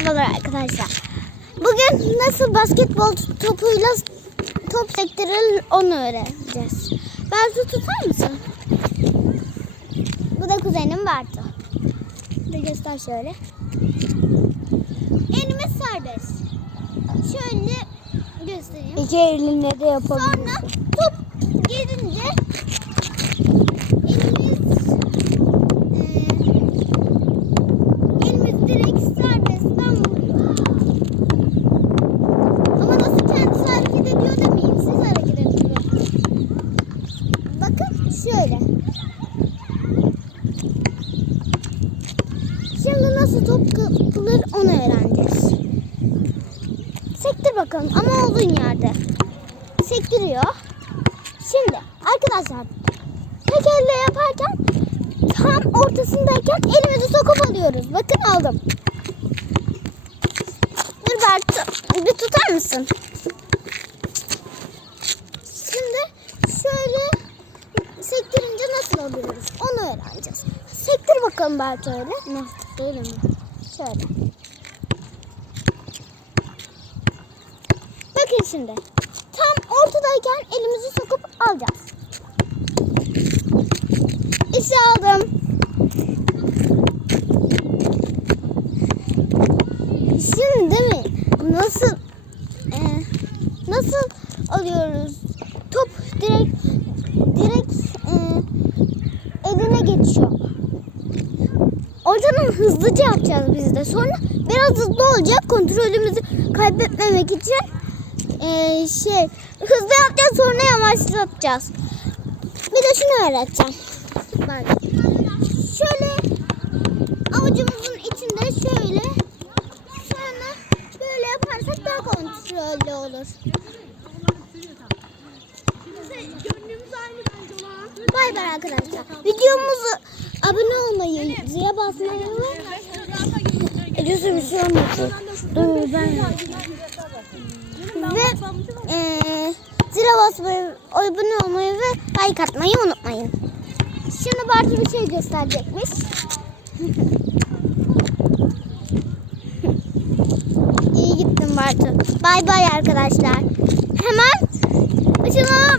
Merhabalar arkadaşlar. Bugün nasıl basketbol topuyla top sektirilir onu öğreneceğiz. Bartu tutar mısın? Bu da kuzenim Bartu. Bir de göster şöyle. Elimiz serbest. Şöyle göstereyim. İki elinle de yapabilirsin. Sonra top gelince elimiz eee, elimiz direkt serbestten vuruyor. Ama nasıl kendisi hareket ediyor demeyin. Siz hareket ediyorsunuz. Bakın şöyle. Şimdi nasıl top kapılır onu öğreneceğiz. Sektir bakalım ama olduğun yerde. Sektiriyor. Şimdi arkadaşlar tek elle yaparken tam ortasındayken elimizi sokup alıyoruz. Bakın aldım. Dur Bertu bir tutar mısın? Şimdi şöyle sektirince nasıl alıyoruz onu öğreneceğiz. Sektir bakalım Bertu öyle. Nasıl değil mi? Şöyle. Bakın şimdi. Tam ortadayken elimizi sokup alacağız. İşte aldım. Şimdi değil mi? Nasıl e, nasıl alıyoruz? Top direkt direkt Oradan hızlıca yapacağız biz de. Sonra biraz hızlı olacak kontrolümüzü kaybetmemek için ee, şey hızlı yapacağız sonra yavaşlatacağız. Bir de şunu öğreteceğim. Bak. Şöyle avucumuzun içinde şöyle sonra böyle yaparsak daha kontrollü olur. Bay bay arkadaşlar. Videomuzu abone olmayı, zile basmayı Ediyorsun bir şey anlatıyor. Dur ben. ve eee zile basmayı, abone olmayı ve like atmayı unutmayın. Şimdi Bartu bir şey gösterecekmiş. İyi gittin Bartu. Bay bay arkadaşlar. Hemen ışınlanma